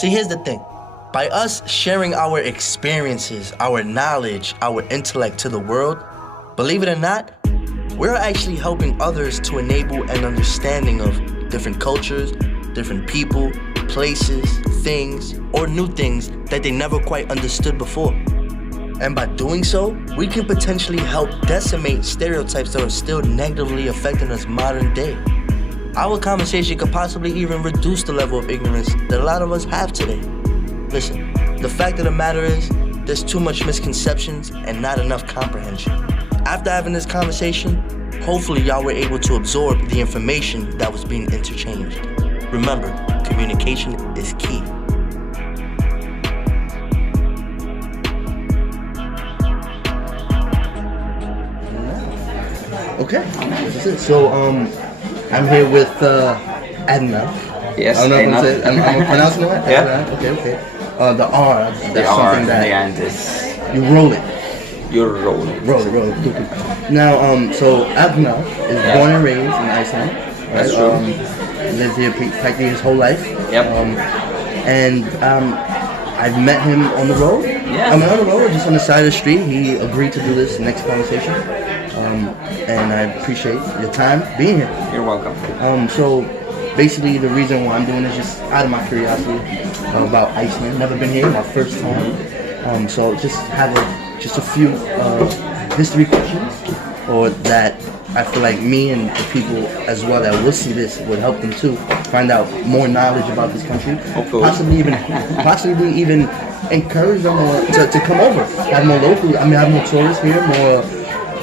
See, here's the thing. By us sharing our experiences, our knowledge, our intellect to the world, believe it or not, we're actually helping others to enable an understanding of different cultures, different people, places, things, or new things that they never quite understood before. And by doing so, we can potentially help decimate stereotypes that are still negatively affecting us modern day. Our conversation could possibly even reduce the level of ignorance that a lot of us have today. Listen, the fact of the matter is, there's too much misconceptions and not enough comprehension. After having this conversation, hopefully y'all were able to absorb the information that was being interchanged. Remember, communication is key. Okay, that's it. So, I'm here with Adnan. Yes, I don't know if I'm pronouncing it right? Yeah. Okay. The R, that's the something R in that the end is... you roll it. You're rolling. Roll it. Cool. Now, so Adnan is born and raised in Iceland. Right? That's true. Lived here practically his whole life. Yep. I've met him on the road. Yeah. I mean, on the road, just on the side of the street. He agreed to do this next conversation. And I appreciate your time being here. You're welcome. So basically the reason why I'm doing this is just out of my curiosity about Iceland. Never been here, my first time. So just have a few history questions, or that I feel like me and the people as well that will see this would help them too find out more knowledge about this country. Hopefully. Possibly even encourage them to come over. Have more local. I mean, have more tourists here,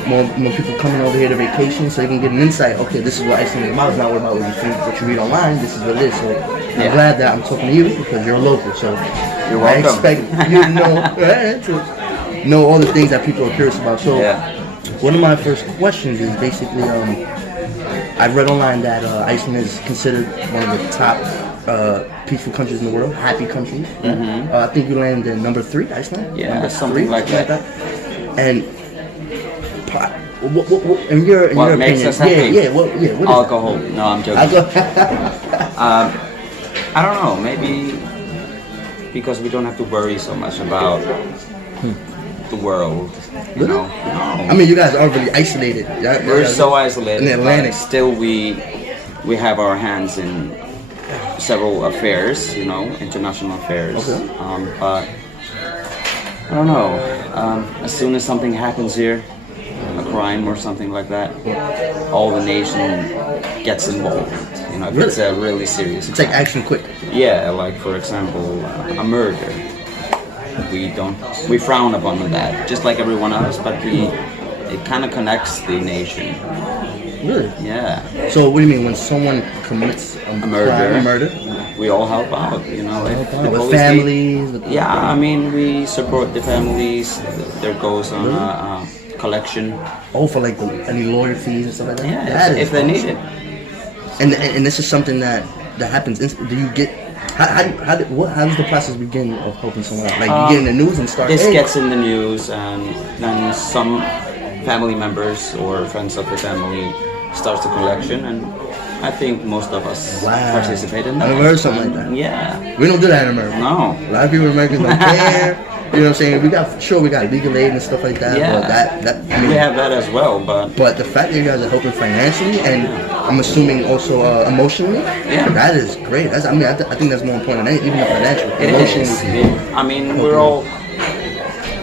more people coming over here to vacation, so you can get an insight. Okay, this is what Iceland is about. It's not about what you read online. This is what it is. So I'm glad that I'm talking to you because you're a local. So you're welcome. I expect you to know all the things that people are curious about. So one of my first questions is basically, I've read online that Iceland is considered one of the top peaceful countries in the world, happy countries. Mm-hmm. I think you landed in number 3, Iceland. Yeah, number something like that. And in your makes opinion, us happy? What is alcohol. No, I'm joking. I don't know. Maybe because we don't have to worry so much about the world. You know? No. I mean, you guys are really isolated. We're so isolated. In the Atlantic. Still, we have our hands in several affairs. International affairs. Okay. But I don't know. As soon as something happens here, a crime or something like that, all the nation gets involved. If it's a really serious it's like action quick. Yeah, like for example, a murder. We frown upon that, just like everyone else, but it kind of connects the nation. Really? Yeah. So what do you mean when someone commits a murder? We all help out, With families. I mean, we support the families. There goes on a collection. Oh, for like any lawyer fees and stuff like that. Yeah, if they need it. And this is something that happens. Do you get? How does the process begin of helping someone out? Like you get in the news and start. This gets in the news, and then some family members or friends of the family starts the collection, and I think most of us participate in that. I've heard something like that. Yeah. We don't do that in America. No. A lot of people in America don't care. You know what I'm saying? We got legal aid and stuff like that. Yeah. But we have that as well, but the fact that you guys are helping financially and I'm assuming also emotionally, that is great. I think that's more important than even the financial. Emotionally. I mean, we're all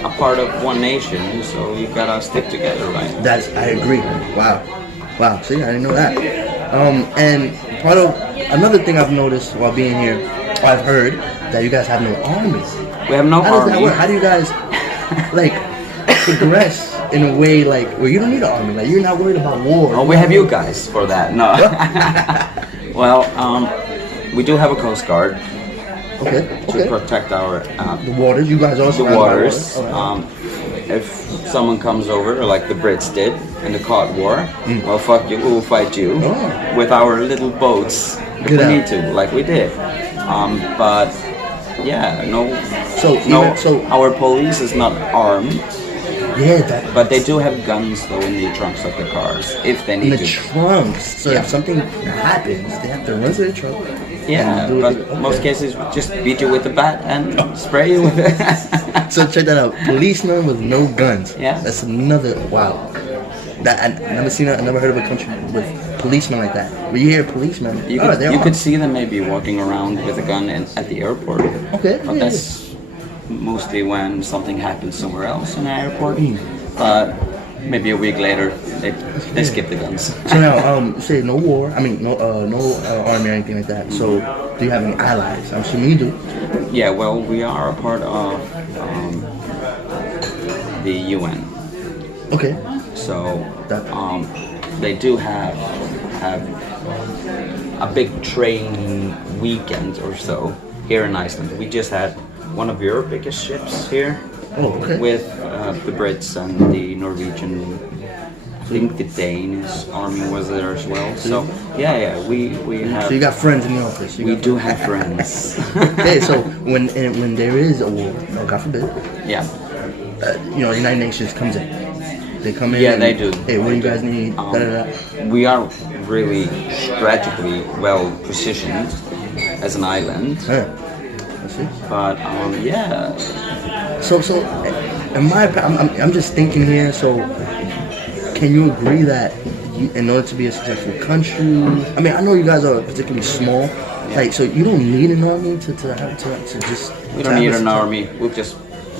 a part of one nation, so you gotta stick together, right? I agree. Wow. See, I didn't know that. And part of another thing I've noticed while being here, I've heard that you guys have no armies. We have no army. How does that work? How do you guys progress in a way where you don't need an army? Like you're not worried about war. Oh, we have you guys for that. No. Well, we do have a coast guard. Okay. To protect our the waters. You guys also the waters. Right. If someone comes over, like the Brits did in the Cod War, well, fuck you, we'll fight you with our little boats if we need to, like we did. But our police is not armed. Yeah, but they do have guns though in the trunks of the cars if they need to. In the trunks, so if something happens, they have to run to the trunk, Yeah, and but okay. most cases just beat you with a bat and spray you with it. So check that out. Policemen with no guns. Yeah. That's another wow. That I never seen that. I never heard of a country with policemen like that. When you hear policemen, You could see them maybe walking around with a gun at the airport. Okay. But Yeah, that's mostly when something happens somewhere else in the airport. But maybe a week later, they skip the guns. So now, say no war. I mean, no army or anything like that. So, do you have any allies? I'm assuming you do. Yeah, well, we are a part of the UN. Okay. So they do have a big training weekend or so here in Iceland. We just had one of your biggest ships here. Oh, okay. With the Brits and the Norwegian. I think the Danish army was there as well. So yeah, we have. So you got friends in the office. We do have friends. Hey, so when there is a war, God forbid, Yeah. United Nations comes in. They come in. Yeah, they do. Hey, what do you guys need? Da, da, da. We are really strategically well positioned as an island, Yeah. I see. but yeah, So, I'm just thinking here. So, can you agree that in order to be a successful country, I mean, I know you guys are particularly small, like, so you don't need an army to just. we don't need an army. We'll just,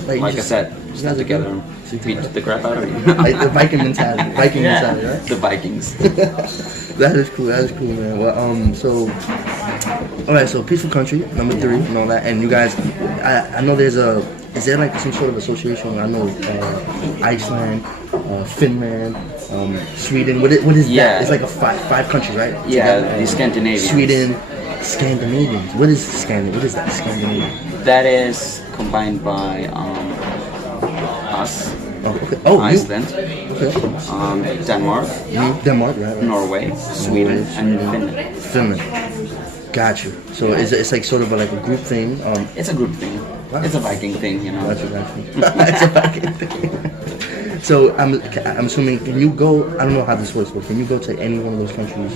Like, like I just- said, you stand guys are together good. and beat the crap out of you. Like the Viking mentality, mentality, right? The Vikings. That is cool. That is cool, man. Well, so, all right. So, peaceful country, number 3, and all that. And you guys, I know there's a. Is there like some sort of association? I know Iceland, Finland, Sweden. What is Yeah. that? It's like a five countries, right? Yeah, Together. the Scandinavians. Sweden, Scandinavians. What is What is that? Scandinavian. That is combined by us, Oh, okay. Oh, Iceland, Okay. Denmark, Denmark, right? Norway, Sweden, and Finland. Finland. Got you. So it's like sort of like a group thing. It's a group thing. It's a Viking thing, you know. Gotcha. It's a Viking thing. So I'm assuming, can you go? I don't know how this works, but can you go to any one of those countries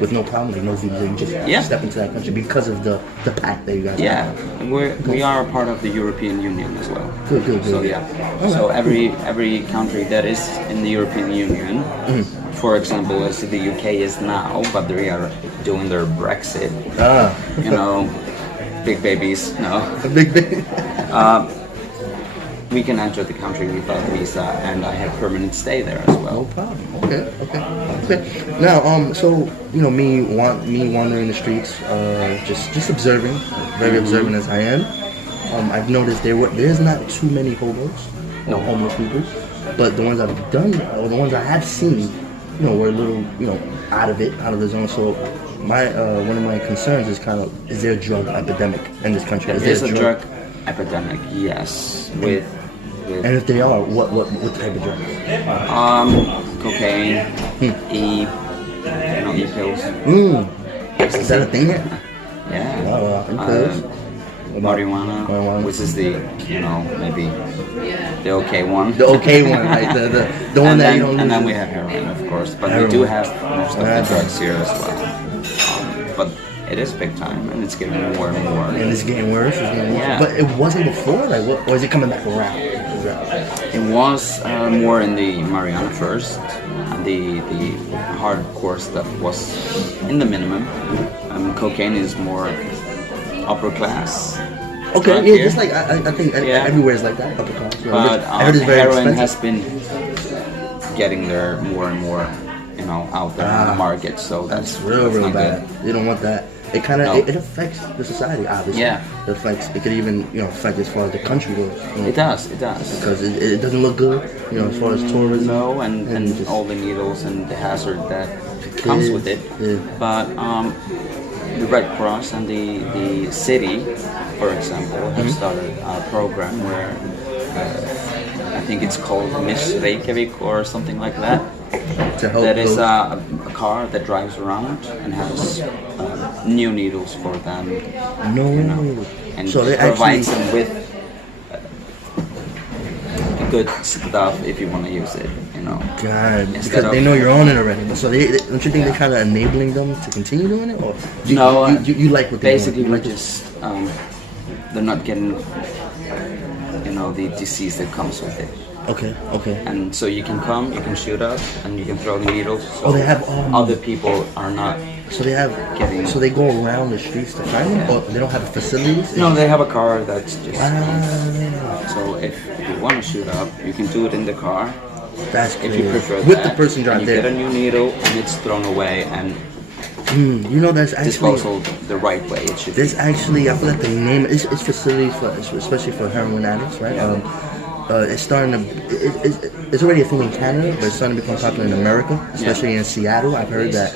with no problem, like no visa? You just step into that country because of the pact that you guys Yeah, have. we are a part of the European Union as well. Good. So yeah, so every country that is in the European Union, for example, as the UK is now, but they are doing their Brexit. You know, big babies. No, A big. we can enter the country without visa, and I have permanent stay there as well. No problem. Okay. Now, so me wandering the streets, just observing, very observant as I am. I've noticed there's not too many hobos, no homeless people, but the ones I've done, or the ones I have seen, were a little, out of the zone. So one of my concerns is is there a drug epidemic in this country? There is a drug epidemic, yes, with and if they are, what type of drugs? Cocaine, e-pills. Is that a thing yet? Yeah. E-pills. Marijuana, which is the, maybe the okay one. The okay one, right? The one that you don't lose. And then we have heroin, of course, but we do have most of the drugs here as well. But it is big time, and it's getting more and more. And it's getting worse. Yeah. But it wasn't before, or is it coming back around? It was more in the Mariana first, and the hardcore stuff was in the minimum. Cocaine is more upper class. Okay, here. just like I think everywhere is like that, upper class. But I heard it's very heroin expensive. has been getting there more and more, out there in the market. So that's real not bad. good. You don't want that. It kind of it affects the society, obviously. Yeah. It could even affect as far as the country goes. It does. Because it doesn't look good, as far as tourism. No, and just all the needles and the hazard that comes with it. Yeah. But the Red Cross and the city, for example, have started a program where I think it's called Miss Reykjavik or something like that. To help that is those- a car that drives around and has new needles for them. No way. And So they provides actually- them with good stuff if you want to use it. know. God, because they know you're on it already. So don't you think they're kind of enabling them to continue doing it, or you like what they're basically doing? we're just they're not getting, you know, the disease that comes with it. Okay. And so you can come, you can shoot up, and you can throw the needles. So they have other people are not. So they have. So they go around the streets to find them, or they don't have facilities. No, they have a car that's just. Wow. So if you want to shoot up, you can do it in the car. That's great. If you prefer with that, the person driving there. You get a new needle, and it's thrown away, and you know, that's actually disposal the right way. It should. There's actually, I feel like the name it's facilities for, especially for heroin addicts, right? Yeah. It's starting to. It's already a thing in Canada, but it's starting to become popular in America, especially in Seattle. I've heard that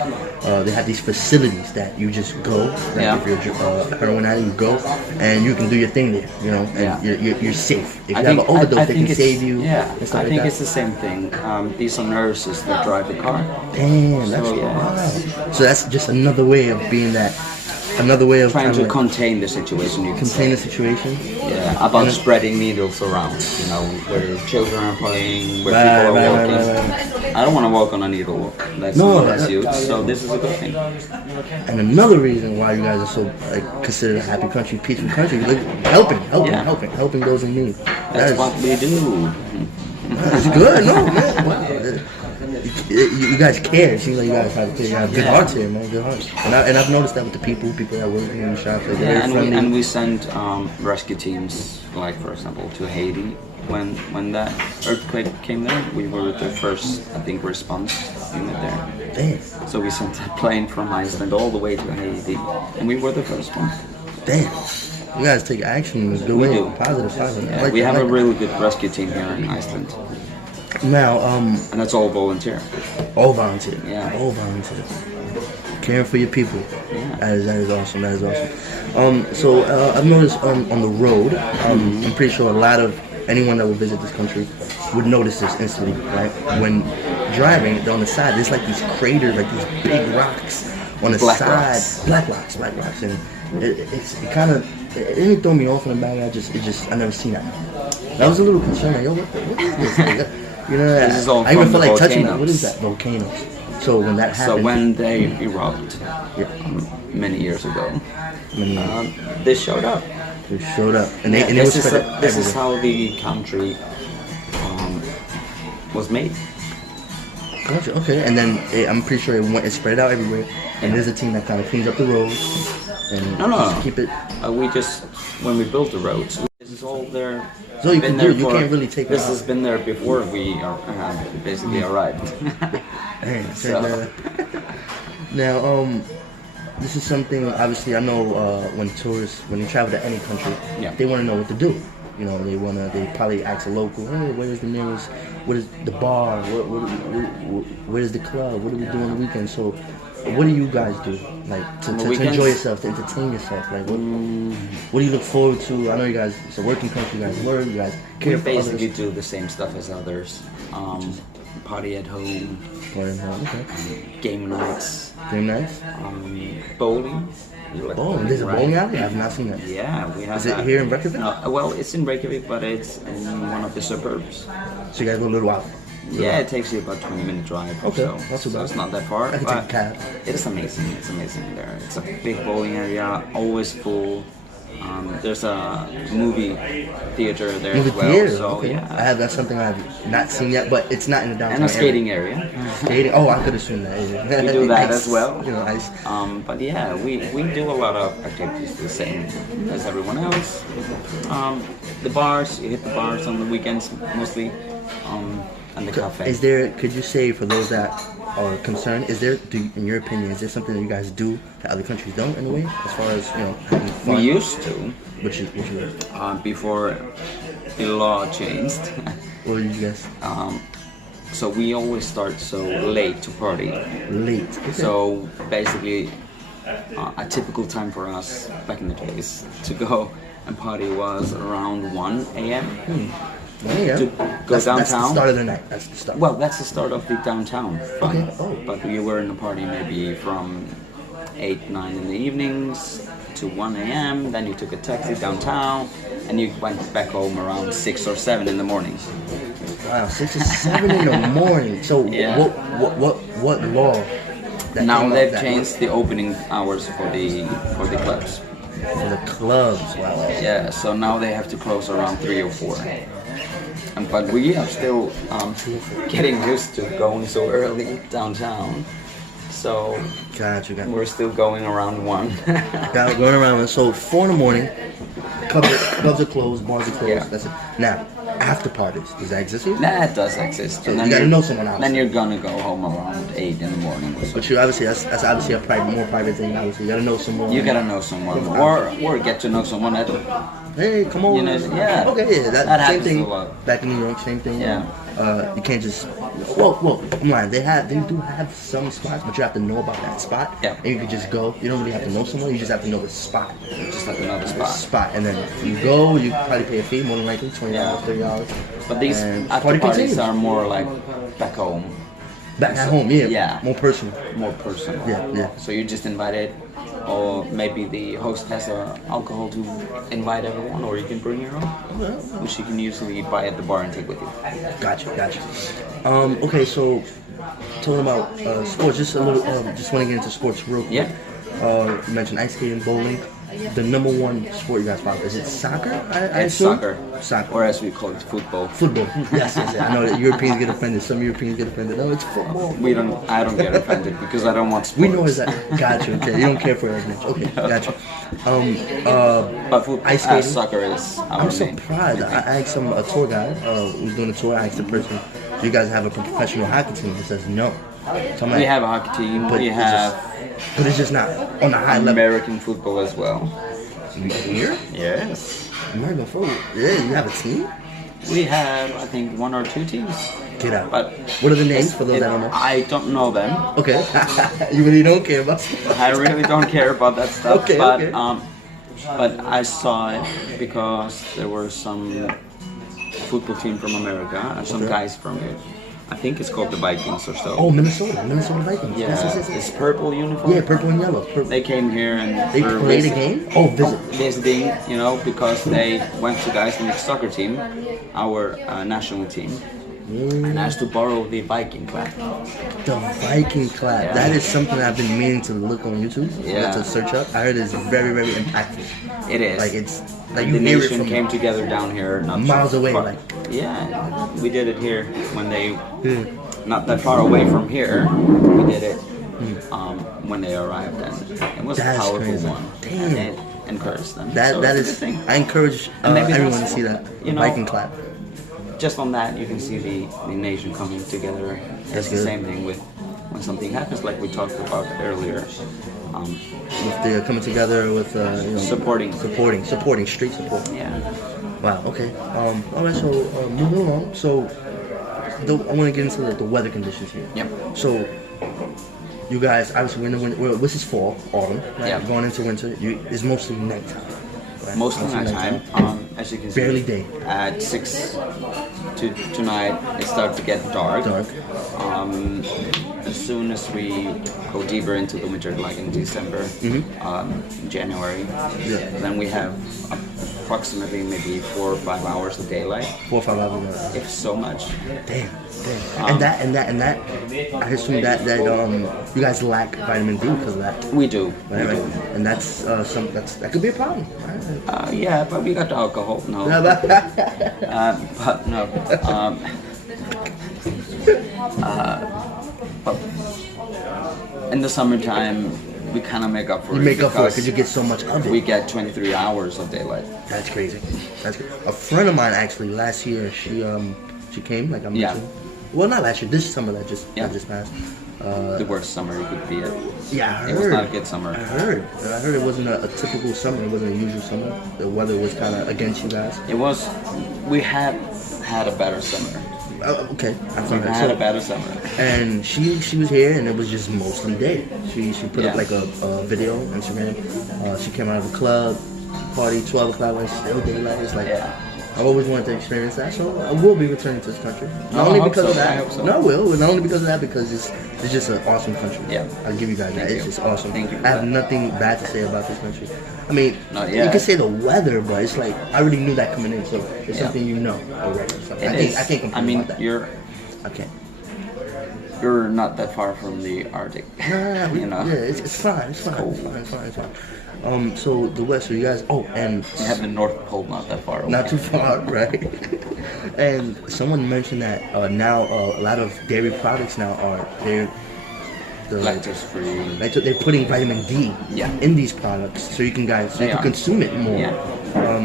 they have these facilities that you just go. If you're a heroin addict, you go and you can do your thing there. You know, and you're safe. If you have an overdose, they can save you. Yeah, I think it's the same thing. These are nurses that drive the car. Damn, that's wow. So that's just another way of being that. Another way of trying to contain the situation. You contain the situation. Yeah, about spreading needles around. You know, where children are playing, where people are walking. Right. I don't want to walk on a needle walk. That's huge. So this is a good thing. And another reason why you guys are so considered a happy country, peaceful country, helping those in need. That's what we do. That's good. No, man. Wow. You guys care. It seems like you guys have good hearts here, man. Good hearts. And I've noticed that with the people that work here in the shop. And we send rescue teams, like for example, to Haiti. When that earthquake came there, we were the first, I think, response unit there. Damn. So we sent a plane from Iceland all the way to Haiti, and we were the first one. Damn. You guys take action in a good way. Positive. Yeah, we have a really good rescue team here in Iceland. Now, and that's all volunteer. All volunteer. Yeah. All volunteer. Caring for your people. Yeah. That is awesome. That is awesome. So I've noticed on the road, I'm pretty sure a lot of anyone that would visit this country would notice this instantly, right? When driving on the side, there's like these craters, like these big rocks on the side. Black rocks. And it didn't throw me off in the bag. I never seen that. I was a little concerned. Like, yo, what is this? You know, this is all I even from feel like volcanoes. touching it. What is that? Volcanoes. So when that happened. So when they erupted many years ago, they showed up. And this is how the country was made. Gotcha. Okay, and then I'm pretty sure it spread out everywhere. And there's a team that kind of cleans up the roads and just keep it. We just when we built the roads, this is all there. So you can you can't really take this has been there before we basically arrived. Now, this is something obviously I know when tourists when they travel to any country, they want to know what to do. You know, they probably ask a local, hey, where's the nearest? What is the bar? Where's the club? What do we do on the weekend? So, what do you guys do, like to enjoy yourself, to entertain yourself? Like, what do you look forward to? I know you guys. It's a working country. You guys work. You guys care for others. We basically do the same stuff as others. Party at home. Okay. Game nights. Bowling. There's a bowling alley? I've not seen that. Yeah, we have. Is it here in Reykjavik? No, well, it's in Reykjavik, but it's in one of the suburbs. So you guys go a little while? Yeah, it takes you about 20-minute drive. Okay, so. not too bad. So it's not that far. I can take a cab. It is amazing. It's amazing there. It's a big bowling area, always full. There's a movie theater there as well. Theater? So okay. yeah, that's something I've not seen yet, but it's not in the downtown and a skating area. Skating? Oh, I could assume that. We do that as well. You know, ice. But yeah, we do a lot of activities the same as everyone else. The bars, you hit the bars on the weekends mostly, and the cafe. Could you say for those that are concerned, in your opinion, is there something that you guys do that other countries don't in a way, as far as, having fun? We used to. Which is before the law changed. What did you guys? So we always start so late to party. Late. Okay. So basically, a typical time for us back in the days to go and party was around 1 a.m. To go downtown. That's the start of the night. That's the start. Well, that's the start of the downtown fun. Okay. Oh. But we were in a party maybe from 8, 9 in the evenings to 1 a.m. Then you took a taxi downtown and you went back home around 6 or 7 in the morning. Wow, 6 or 7 in the morning. So Yeah. what law? That Now came up they've that- changed the opening hours for the clubs. for the clubs. Wow. Yeah, so now they have to close around 3 or 4. But we are still getting used to going so early downtown. So Gotcha. we're still going around 1. Got going around. So 4 in the morning. Clubs are closed. Bars are closed. Yeah. That's it. Now, after parties, does that exist here? That does exist. So And you then gotta you're- know someone else. Then you're gonna go home around 8 in the morning. Or so. But you obviously that's obviously a more private thing. Obviously, you gotta know someone. You gotta know someone, or get to know someone at. Hey, come on. You know, yeah. Okay, yeah. That same happens thing. a lot. Back in New York, same thing. Yeah. You can't just. Well, I'm lying. They do have some spots, but you have to know about that spot. Yeah. And you can just go. You don't really have to know someone. You just have to know the spot. Just like another The spot. spot, and then if you go, you probably pay a fee, more than likely $20, Yeah. $30. But these And after party parties continues. are more like back home, Back at home, yeah. Yeah. More personal. more personal. Yeah. So you just invited, or maybe the host has alcohol to invite everyone, or you can bring your own, which you can usually buy at the bar and take with you. Gotcha. Okay, so talking about sports, just a little. Just want to get into sports real quick. Yeah. You mentioned ice skating, bowling. The number one sport you guys follow, is it soccer? I It's assume? soccer, Soccer. or as we call it, football. Football. Yes. I know that Europeans get offended. Some Europeans get offended. No, it's football. I don't get offended because I don't want sports. We know it's that. Gotcha. Okay, you don't care for it as much. Okay, gotcha. But football, ice skating? soccer is our I'm main. surprised. I asked a tour guide who's doing a tour. I asked the person, "Do you guys have a professional hockey team?" He says no. So I'm We like, have a hockey team. But We it's have but it's just not on a high level. American football as well. Here? Yes. American football. Yeah, you have a team? We have, I think, 1 or 2 teams. Get out. But What are the names for those that don't know? I don't know them. Okay. You really don't care about I really don't care about that stuff. Okay, but okay. but I saw it because there were some football team from America and some Okay. guys from it. I think it's called the Vikings or so. Oh, Minnesota Vikings. yeah, Yes. it's purple uniform. Yeah, purple and yellow. They came here and They were played a game? Oh, visit. visiting, because they went to the Icelandic soccer team, our national team, and asked to borrow the Viking flag. The Viking clap. Yeah. That is something I've been meaning to look on YouTube. Yeah. To search up. I heard it's very, very impactful. It is. Like it's like you The hear it nation from came together down here, not miles so away, far. like- Yeah, we did it here when they, Yeah. not that far away from here. We did it when they arrived, and it was That's a powerful crazy. one, Damn. and it encouraged them. That so that it's a is. good thing. I encourage And maybe everyone to that's- see that Viking clap. Just on that, you can see the nation coming together. That's It's the good. same thing with when something happens, like we talked about earlier. With the coming together with Supporting. street support. Yeah. Wow. Okay. All right. So moving along. So I want to get into the weather conditions here. Yep. So you guys, obviously, this is fall, autumn. Right? Yeah. Going into winter, it's mostly nighttime. Right? Most of the Mostly time, as you can see, Barely day. At 6 to tonight, it starts to get dark. Dark. As soon as we go deeper into the winter, like in December, January, Yeah. then we have approximately maybe 4 or 5 hours of daylight, 4 or 5 hours. if so much. Damn. And that. I assume that you guys lack vitamin D because of that. We do. Right, right. And that's that could be a problem. Right? Yeah, but we got the alcohol. No. But no. But in the summertime, we kind of make up for You it. make up for it because because you get so much of it. we get 23 hours of daylight. That's crazy. That's crazy. A friend of mine actually last year she came like I Yeah. mentioned. Well, not last year. This summer that just passed. The worst summer you could be at. Yeah, I heard. It was not a good summer. I heard it wasn't a typical summer. It wasn't a usual summer. The weather was kind of against you guys. It was. We had a better summer. Okay, I We found had a that. better summer. And she was here, and it was just mostly day. She put up Yeah. like a video on Instagram. She came out of a club party 12 o'clock, like still daylight. It's like Yeah. I've always wanted to experience that, so I will be returning to this country. Not only because of that. I hope so. No, I will. Not only because of that, because it's just an awesome country. Yeah. I'll give you guys that. It's just awesome. Thank you. I have nothing bad to say about this country. I mean, Not you yet. can say the weather, but it's like I already knew that coming in, so it's Yeah. something you know already. So I can't complain I mean, about that. I can't. you're not that far from the Arctic. Nah, you know. Yeah, it's fine. It's fine. cold. It's fine. It's fine. So the West, so you guys. Oh, and You have the North Pole not that far away. not too far, right? And someone mentioned that now a lot of dairy products now are Lactose free. like they're putting vitamin D Yeah. in these products, so you can They are. consume it more, Yeah.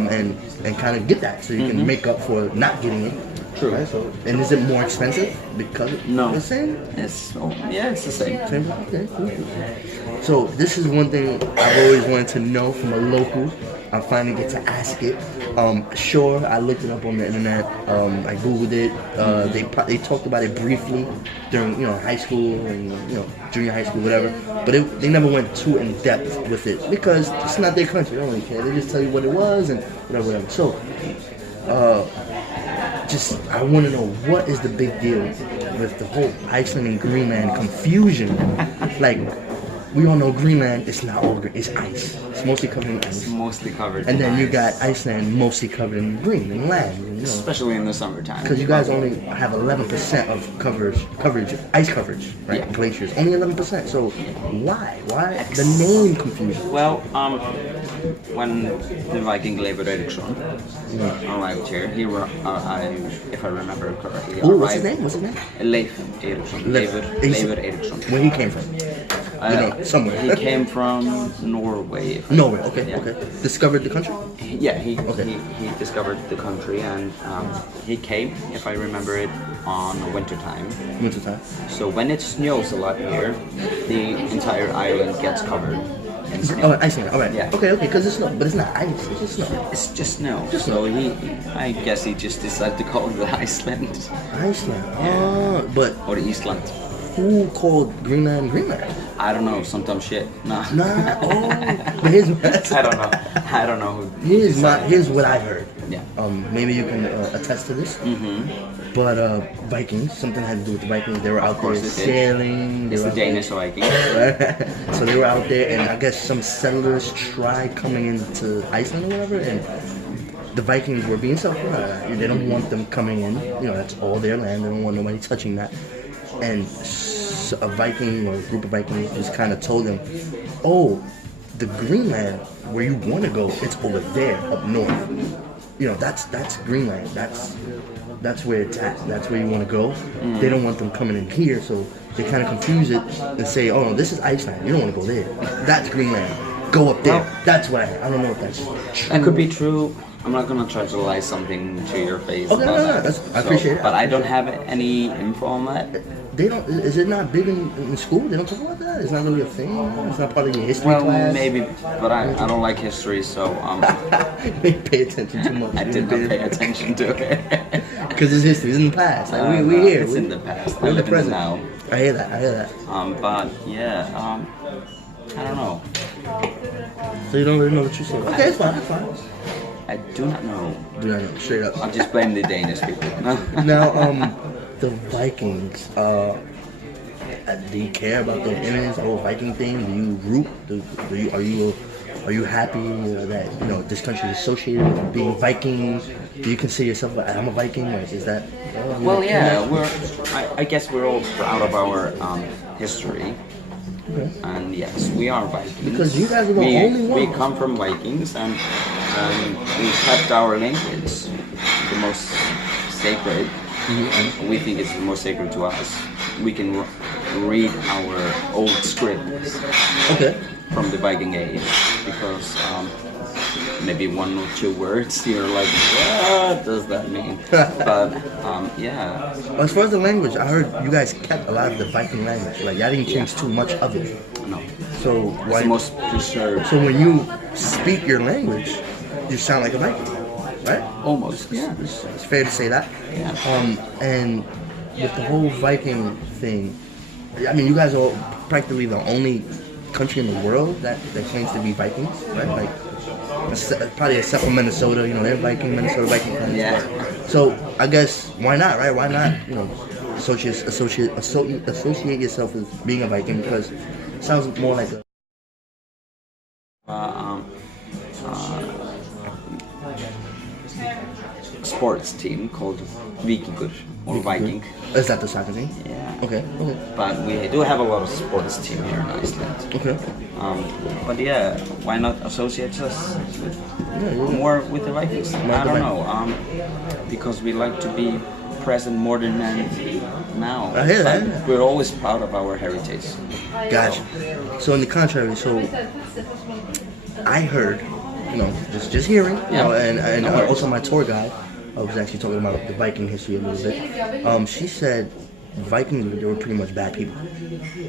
and kind of get that, so you can make up for not getting it. True. Right? So, and is it more expensive because No. the same? It's the same. Same. Okay, cool. So this is one thing I've always wanted to know from a local. I finally get to ask it. Sure, I looked it up on the internet. I googled it. They talked about it briefly during high school and junior high school, whatever. But they never went too in depth with it because it's not their country. They don't really care. They just tell you what it was and whatever. So, I want to know, what is the big deal with the whole Iceland and Greenland confusion? Like, we all know Greenland, it's not all green, it's ice. It's mostly covered in ice. It's mostly covered. And in then you ice. got Iceland mostly covered in green and land. Especially in the summertime. Because you guys only have 11% of ice coverage, right? Yeah. Glaciers, only 11%. So why? Why the name confusion? Well, when the Viking Leifur Eriksson arrived here, if I remember correctly, Ooh, what's his name? What's his name? Leif Eriksson. Leifur Eriksson. Where he came from? Somewhere. He came from Norway. Norway. Okay. Yeah. Okay. Discovered the country. He discovered the country, and he came, if I remember it, on wintertime. Wintertime. So when it snows a lot here, the entire island gets covered in snow. Oh, Iceland. All right. Yeah. Okay. Because it's snow, but it's not ice. It's just snow. It's just snow. Just so I guess he just decided to call it Iceland. Iceland. Yeah. But Or Eastland. who called Greenland Greenland? I don't know, some dumb shit. Nah. Nah. Oh. But I don't know. I don't know who. Here's what I heard. Yeah. Maybe you can attest to this. Mm-hmm. But Vikings, something had to do with the Vikings. They were out there course it did. sailing. It's the Danish Vikings. So they were out there, and I guess some settlers tried coming into Iceland or whatever, and the Vikings were being selfish. They don't want them coming in. That's all their land. They don't want nobody touching that. And a Viking or a group of Vikings just kind of told them, "Oh, the Greenland where you want to go, it's over there up north. That's Greenland. That's where it's at. That's where you want to go. They don't want them coming in here, so they kind of confuse it and say, oh no, this is Iceland. You don't want to go there. That's Greenland. Go up there. That's what I don't know if that's true. That could be true. I'm not gonna try to lie something to your face. Okay, about no. that. I appreciate it. But I don't have any info on that. They don't. Is it not big in school? They don't talk about that. It's not really a thing. It's not part of your history Well, class. maybe, but I don't like history, so Pay attention too much. I did not pay attention to it. Because it's history. It's in the past. Like, we're here. It's in the past. I We're in the live in the present. now. I hear that. But yeah, I don't know. So you don't really know what you say. Okay, it's fine. I do not know. Do not know. Straight up. I'll just blame the Danish people. Now, the Vikings. Do you care about their image, the whole Viking thing? Do you root? Are you happy that this country is associated with being Viking? Do you consider yourself I'm a Viking? Or is that? Well, yeah, I guess we're all proud of our history. Okay. And yes, we are Vikings. Because you guys are the only ones. We come from Vikings, and we kept our language the most sacred. Mm-hmm. We think it's the most sacred to us. We can read our old scripts from the Viking age, because maybe one or two words you're like, what does that mean? But yeah. As far as the language, I heard you guys kept a lot of the Viking language. Like, y'all didn't change too much of it. No. So It's the most preserved. So when you speak your language, you sound like a Viking, right? Almost. Yeah. It's fair to say that. Yeah. And with the whole Viking thing, I mean, you guys are practically the only country in the world that claims to be Vikings, right? Like, probably except for Minnesota. You know, they're Minnesota Viking fans. Yeah. So I guess why not, right? Why not? You know, associate yourself with being a Viking because it sounds more like a. Sports team called Vikingur or Viking. Is that the soccer team? Yeah. Okay. But we do have a lot of sports team here in Iceland. Okay. But yeah, why not associate us with more with the Vikings? I don't know. Because we like to be present more than men now. I hear that. We're always proud of our heritage. Gotcha. So in the contrary, I heard, you know, just hearing, you know, and also my tour guide, I was actually talking about the Viking history a little bit. She said Vikings, they were pretty much bad people.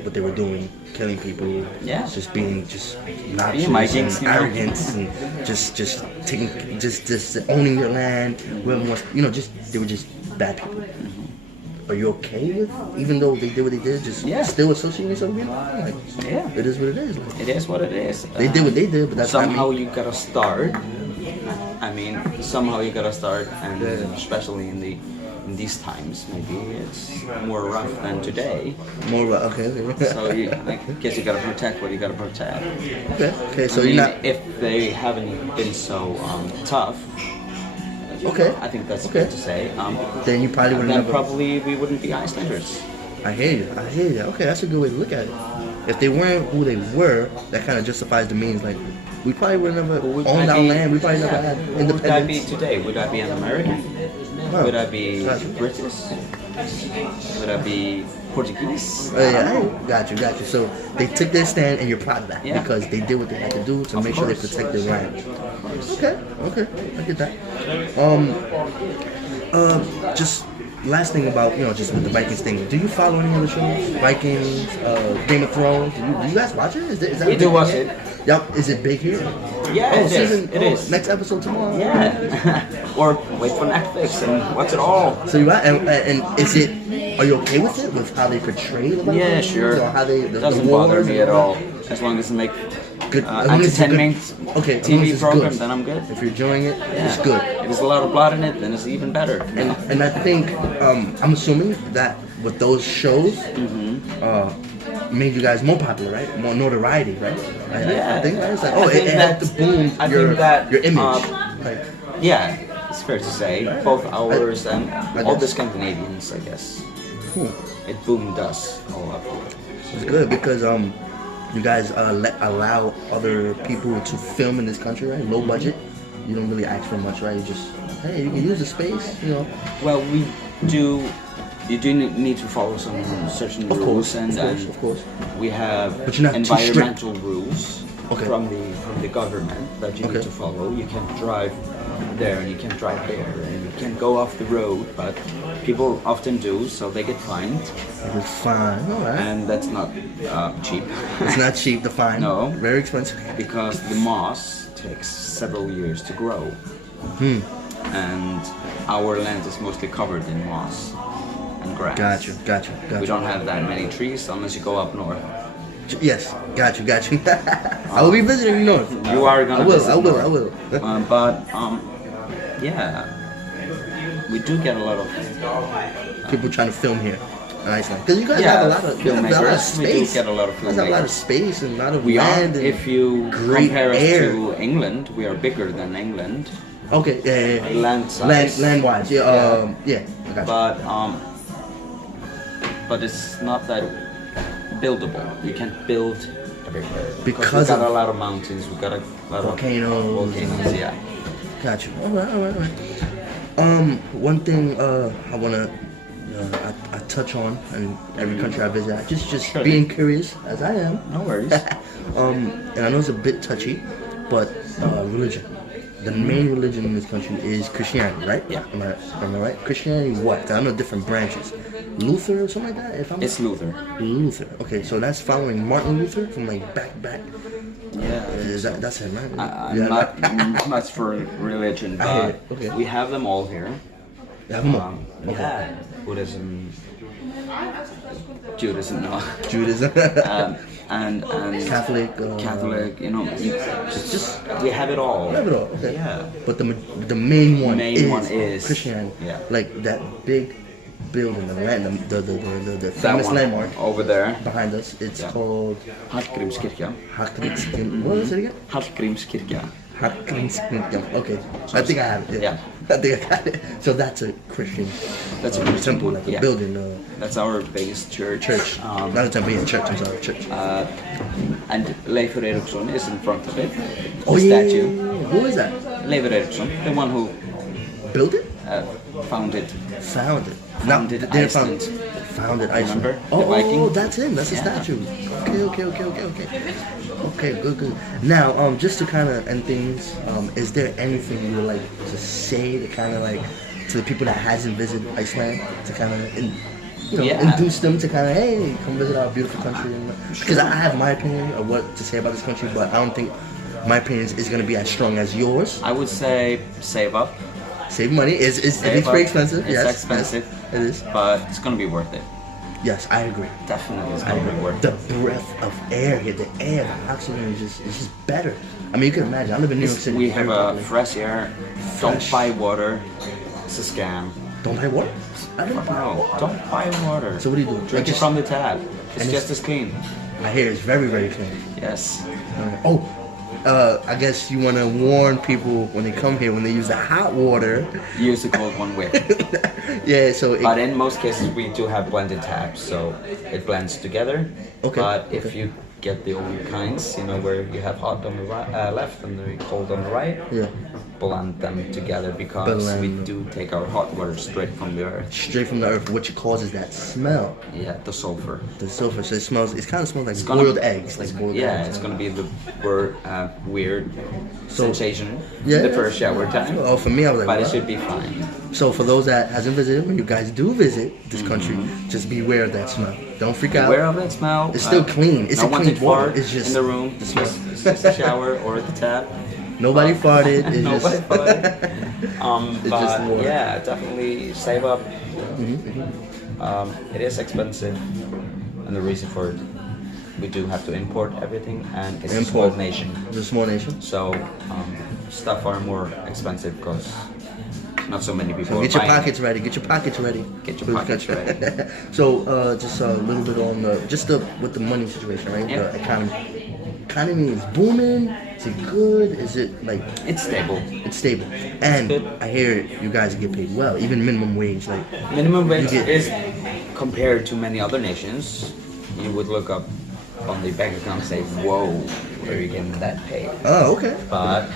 What they were doing, killing people, just being obnoxious Vikings, and arrogance, and just taking, just owning your land. Whoever wants, you know, they were just bad people. Are you okay with, even though they did what they did, still associating yourself with them? Like, it is what it is. Like, it is what it is. They did what they did, but that's somehow you gotta start. I mean, somehow you gotta start, and especially in these times, maybe it's more rough than today. More rough, okay. So I guess you gotta protect what you gotta protect. Okay. So if they haven't been so tough. Okay. I think that's good to say. Then you probably wouldn't. Then probably we wouldn't be Icelanders. I hear you. Okay, that's a good way to look at it. If they weren't who they were, that kind of justifies the means. Like, we probably would never owned our land. We probably never had independence. Would I be today? Would I be an American? Would I be British? Would I be Portuguese? Got you. So they took their stand, and you're proud of that because they did what they had to do to make sure they protect their land. Okay, I get that. Just last thing about, you know, just with the Vikings thing. Do you follow any other shows? Vikings, Game of Thrones. Do you guys watch it? Is that we do watch it. Yep. Is it big here? Yeah, it is. Next episode tomorrow. Yeah. Or wait for Netflix and watch it all. So you and is it? Are you okay with it? With how they portray the Vikings? Yeah, sure. Or how they doesn't bother me at all. As long as they make good entertainment TV program, good. then I'm good. If you're enjoying it, it's good. If there's a lot of blood in it, then it's even better. And I think I'm assuming that with those shows, made you guys more popular, right? More notoriety, right? I think right? It's like, it helped to boom your image. It's fair to say. Both ours and all the Scandinavians, I guess. Cool. It boomed us all up. It's good because you guys allow other people to film in this country, right? Low budget. You don't really ask for much, right? You just, hey, you can use the space, you know. Well, we do. You do need to follow some certain rules, of course. We have environmental rules from the government that you need to follow. You can't drive there and you can't drive there and you can't go off the road, but people often do, so they get fined. They get fined, all right. And that's not cheap. It's not cheap, the fine. No. Very expensive. Because the moss takes several years to grow. And our land is mostly covered in moss and grass. Gotcha. We don't have that many trees unless you go up north. Yes, got you. I will be visiting you north. You are gonna visit north. I will. We do get a lot of people trying to film here in Iceland. Because you guys have a lot of filmmakers. space. We do get a lot of filmmakers. You have a lot of space and a lot of land. And if you compare air. us to England, we are bigger than England. Okay, yeah. Land size. Land-wise, I got you. But it's not that buildable. You can't build everywhere. Because we got a lot of mountains, we got a lot volcanoes, yeah. Got you. All right. One thing I wanna I touch on in every country I visit, just being curious as I am. No worries. And I know it's a bit touchy, but religion. The main religion in this country is Christianity, right? Yeah. Am I right? Christianity, what? I know different branches. Luther or something like that? It's Luther. Luther. Okay, so that's following Martin Luther from like back. Yeah. That's him, right? I'm not much for religion, but we have them all here. You have them all? Yeah. Buddhism, Judaism, no. Judaism, and Catholic, Catholic, you know, just we have it all. have it all. Okay. Yeah. But the main one is Christianity. Yeah. Like that big building, the That famous one landmark over there. behind us. It's called Hallgrímskirkja. What is it again? Hallgrímskirkja. Okay, I think I have it. Yeah. I think I got it. So that's a Christian. That's a temple, temple, like a yeah. building. That's our biggest church. Church. Not a temple, yeah, church. I'm sorry, church. And Leifur Eriksson is in front of it. The Yeah. statue. Who is that? Leifur Eriksson, the one who Built it? founded. Founded. Founded They Iceland. Founded Iceland. Remember? Oh, The Viking? that's him. That's the Yeah. statue. Okay, good. Now, just to kind of end things, is there anything you would like to say to kind of like to the people that hasn't visited Iceland to kind of induce them to kind of hey, come visit our beautiful country? Because I have my opinion of what to say about this country, but I don't think my opinion is going to be as strong as yours. I would say save up. Save money. It's very expensive. It's Yes, expensive. yes, it is. But it's gonna be worth it. Yes, I agree. Definitely, it's gonna be worth it. The breath of air here, the oxygen is just better. I mean, you can imagine. I live in New York City. We have very a fresh air. Don't buy water. It's a scam. Don't buy water. I don't buy No, don't buy water. So what do you do? Drink it from the tap. It's And just as clean. I hear it's very, very clean. Yes. I guess you want to warn people when they come here when they use the hot water. Use the cold one with. Yeah, so But in most cases, we do have blended taps, so it blends together. Okay, But if okay. you get the old kinds, you know, where you have hot on the left and the cold on the right, Yeah. blend them together because we do take our hot water straight from the earth. Straight from the earth, which causes that smell, Yeah, the sulfur. the sulfur. So it kind of smells like gonna- boiled eggs, like boiled Yeah, eggs. it's gonna be the weird sensation Yeah. the first shower time. Oh, for me, I was like, But it what? should be fine. So for those that hasn't visited, when you guys do visit this country, just beware of that smell. Don't freak out. Aware of that smell. It's still clean. It's no a one clean did water. fart It's just in the room. It's just a shower or the tap. Nobody farted. It's Nobody just farted. It's But just water. yeah, definitely save up. It is expensive, and the reason for it, we do have to import everything, and it's a small nation. It's a small nation. So stuff are more expensive because not so many people. So are get your buying it. pockets ready. Get your pockets ready. Get your for the pockets country. ready. So just a little bit on with the money situation, right? Yeah. The economy. Economy is booming. Is it good? Is it like It's stable. it's stable? And good. I hear you guys get paid well, even minimum wage. Like Minimum wage You get- is compared to many other nations. You would look up on the bank account and say, "Whoa, where are you getting that paid?" oh, okay. But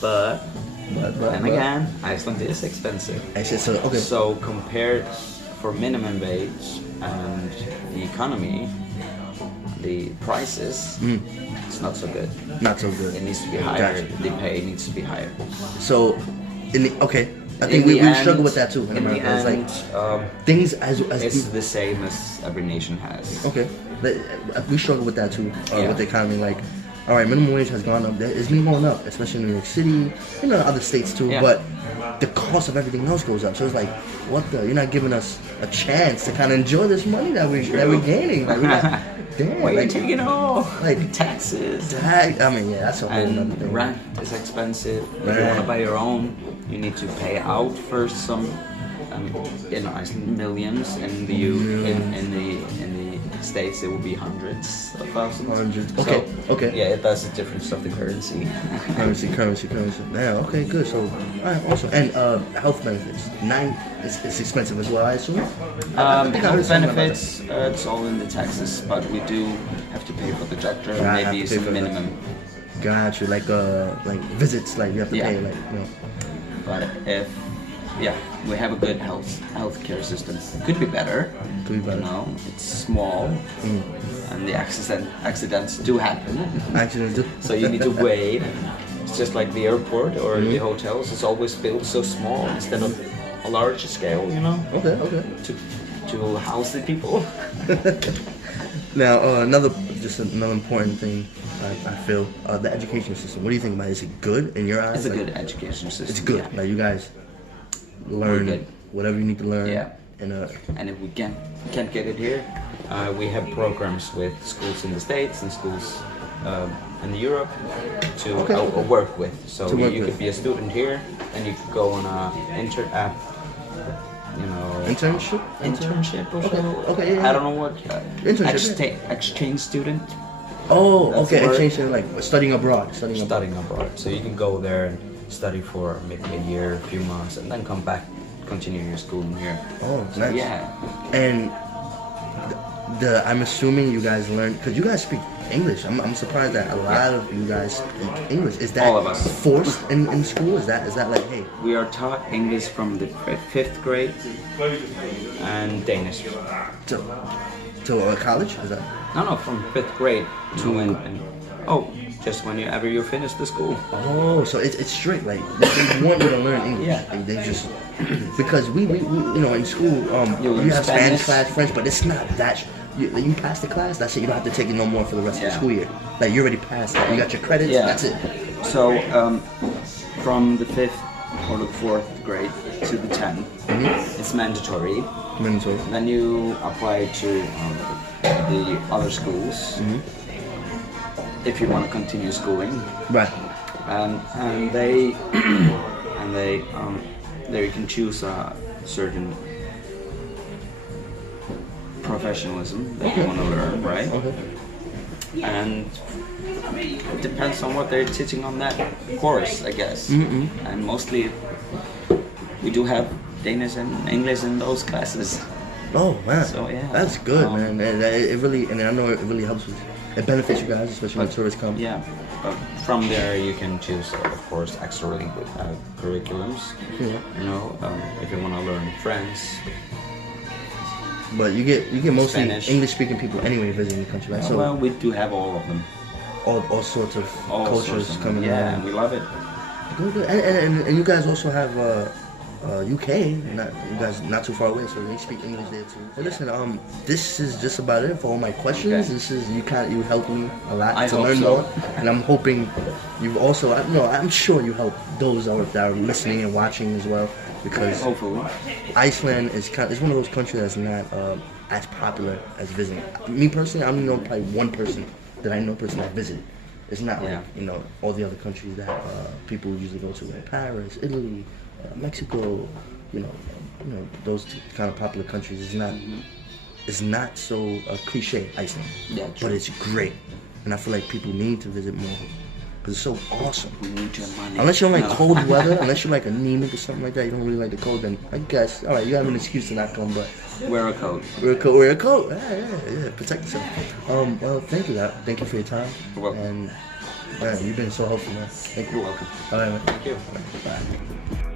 But then again, Iceland is expensive. I said so. Okay. So compared for minimum wage and the economy, the prices, it's not so good. Not so good. It needs to be higher. Gotcha. The pay needs to be higher. So, I think In we the end- struggle with that too in in the America. It's end, like things as it's the same as every nation has. okay, we struggle with that too Yeah. with the economy. Like, all right, minimum wage has gone up. It's been going up, especially in New York City, other states too. Yeah. But the cost of everything else goes up. So it's like, what the? You're not giving us a chance to kind of enjoy this money that we're gaining. Like, we're not, damn, Why are you like, taking off? like- Taxes. I mean, yeah, that's a whole other And thing. rent is expensive. If you Right. want to buy your own, you need to pay out first some in Iceland millions. In the in the States it will be hundreds of thousands. Hundreds. So, Okay, okay. Yeah, that's the difference of the currency. Currency. Yeah, okay, good. So, all right, awesome. And health benefits. It's expensive as well, I assume. I think I heard Health something about benefits, it's all in the taxes, but we do have to pay for the doctor. Yeah, I have Maybe to pay some for that. minimum. that. Got you. Like visits, like you have to Yeah. pay, But if we have a good healthcare system. Could be better. Could be better. You know, it's small, and the accidents do happen. Accidents do. So you need to wait. It's just like the airport or the hotels. It's always built so small instead of a larger scale. You know, Okay. to house the people. Now, another important thing I feel the education system. What do you think about it? Is it good in your eyes? It's a Like, good education system. It's good. Yeah. Like you guys learn good. whatever you need to learn. Yeah. And if we can't get it here, we have programs with schools in the States and schools in Europe to work with. So you could be a student here, and you could go on a internship or so. Okay, yeah. I don't know what exchange student. Oh, That's okay. the word. Exchange, like studying abroad. Studying abroad. So you can go there and study for maybe a year, a few months, and then come back, continue your schooling here. Oh, so, nice. Yeah. And I'm assuming you guys learn, because you guys speak English. I'm surprised that a lot of you guys speak English. Is that all of us forced in school? Is that like, hey? We are taught English from the 5th grade and Danish. To college? Is that? No, from 5th grade to just whenever you finish the school. Oh, so it's strict. Like they want you to learn English. Yeah. They just because we in school you have Spanish class, French, but it's not that. You pass the class. That's it. You don't have to take it no more for the rest of the school year. Like you already passed that. You got your credits. Yeah. That's it. So from the 5th or the 4th grade to the 10th, it's mandatory. Mandatory. Then you apply to the other schools if you want to continue schooling. Right. And they there you can choose a certain professionalism that you want to learn, right? Okay. And it depends on what they're teaching on that course, I guess. And mostly we do have Danish and English in those classes. Oh man, so, yeah. That's good, man. And it really, and I know it really helps with, it benefits you guys, especially when tourists come. Yeah, but from there you can choose, of course, extra curriculums. Yeah. You know, if you want to learn French. But you get mostly Spanish. English-speaking people anyway visiting the country, right? So well, we do have all of them. All sorts of cultures coming in. Yeah, and we love it. Good. And you guys also have UK, you guys not too far away, so they speak English there too. So listen, this is just about it for all my questions. Okay. This is you helped me a lot I to hope learn so. more, and I'm hoping you've also I'm sure you help those that are listening and watching as well, because Hopefully. Iceland is one of those countries that's not as popular as visiting. Me personally, I only know probably one person that I know personally that visited. It's not like all the other countries that people usually go to, like Paris, Italy, Mexico, those kind of popular countries. It's not so cliche, Iceland. Yeah, true. But it's great, and I feel like people need to visit more because it's so awesome. We need your money. Unless you don't like cold weather, unless you're like anemic or something like that, you don't really like the cold, then I guess, all right, you have an excuse to not come, but wear a coat. Wear a coat. Yeah. Protect yourself. Well, thank you. Thank you for your time. You're welcome. And man, you've been so helpful, man. Thank you. You're welcome. All right, man. Thank you. Bye.